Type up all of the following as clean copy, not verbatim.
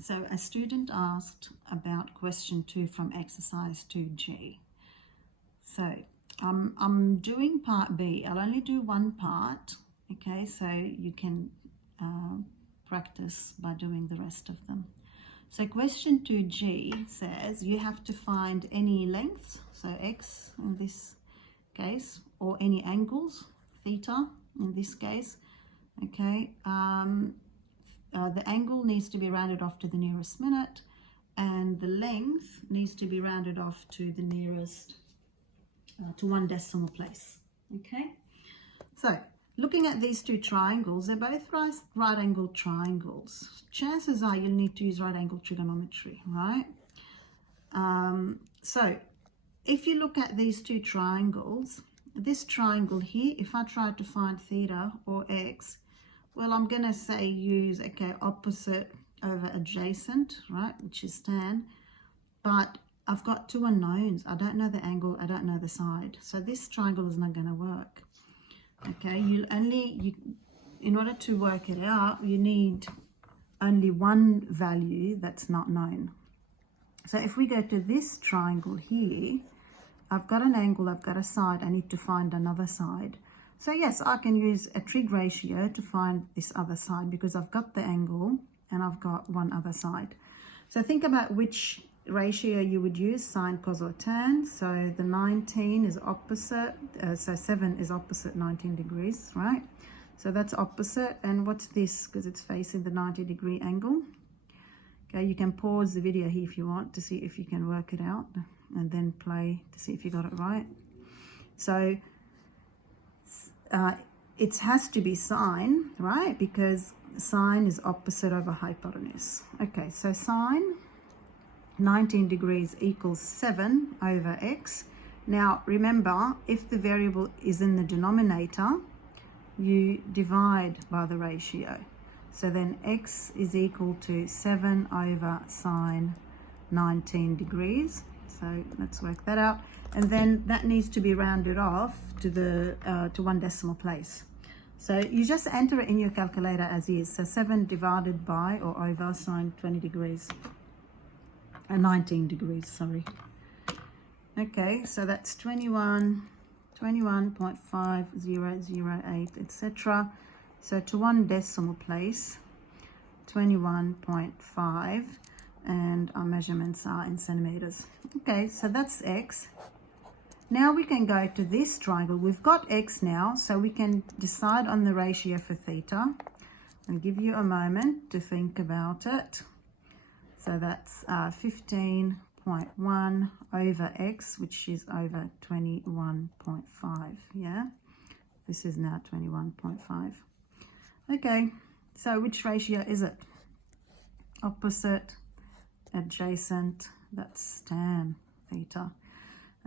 So a student asked about question 2 from exercise 2G. So I'm doing part B. I'll only do one part, okay, so you can practice by doing the rest of them. So question 2G says you have to find any lengths, so x in this case, or any angles, theta in this case, okay. The angle needs to be rounded off to the nearest minute, and the length needs to be rounded off to the nearest, to one decimal place, okay. So looking at these two triangles, they're both right angled triangles. Chances are you'll need to use right angled trigonometry, right? So if you look at these two triangles, this triangle here, if I try to find theta or x, well, I'm going to say use, okay, opposite over adjacent, right, which is tan. But I've got two unknowns. I don't know the angle, I don't know the side. So this triangle is not going to work. Okay, in order to work it out, you need only one value that's not known. So if we go to this triangle here, I've got an angle, I've got a side, I need to find another side. So yes, I can use a trig ratio to find this other side because I've got the angle and I've got one other side. So think about which ratio you would use, sine, cos, or tan. So the 19 is opposite, so 7 is opposite 19 degrees, right? So that's opposite. And what's this? Because it's facing the 90-degree angle. Okay, you can pause the video here if you want to see if you can work it out, and then play to see if you got it right. So it has to be sine, right? Because sine is opposite over hypotenuse. Okay, so sine 19 degrees equals 7 over x. Now remember, if the variable is in the denominator, you divide by the ratio. So then x is equal to 7 over sine 19 degrees. So let's work that out. And then that needs to be rounded off to the to one decimal place. So you just enter it in your calculator as is. So 7 divided by or over sine 20 degrees. 19 degrees, sorry. Okay, so that's 21.5008, etc. So to one decimal place, 21.5, and our measurements are in centimeters. Okay, so that's x. Now we can go to this triangle. We've got x now, so we can decide on the ratio for theta. I'll give you a moment to think about it. So that's 15.1 over x, which is over 21.5, yeah? This is now 21.5. Okay, so which ratio is it? Opposite, adjacent, that's tan theta.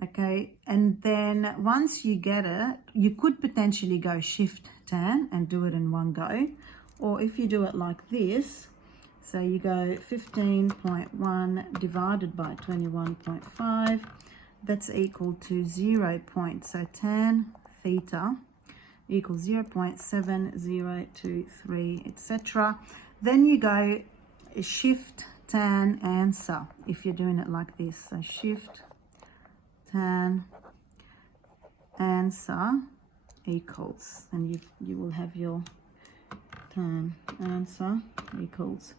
Okay, and then once you get it, you could potentially go shift tan and do it in one go. Or if you do it like this, so you go 15.1 divided by 21.5, that's equal to 0. So tan theta equals 0.7023, etc. Then you go shift tan answer if you're doing it like this. So shift tan answer equals, and you will have your tan answer equals.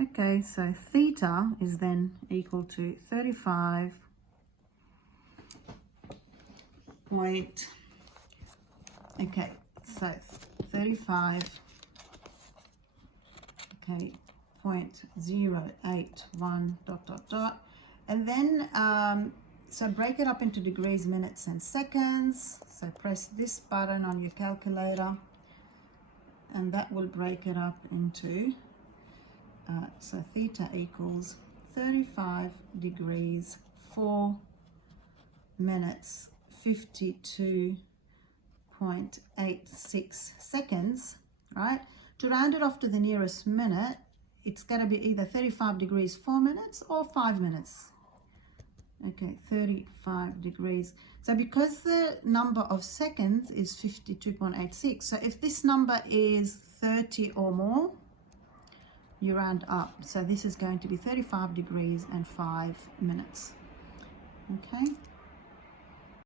Okay, so theta is then equal to 35 point, okay, so 35, okay, 0.081 ... And then so break it up into degrees, minutes, and seconds. So press this button on your calculator, and that will break it up into, so theta equals 35 degrees, 4 minutes, 52.86 seconds, right? To round it off to the nearest minute, it's going to be either 35 degrees, 4 minutes, or 5 minutes. Okay, 35 degrees. So because the number of seconds is 52.86, so if this number is 30 or more, you round up. So this is going to be 35 degrees and 5 minutes. Okay.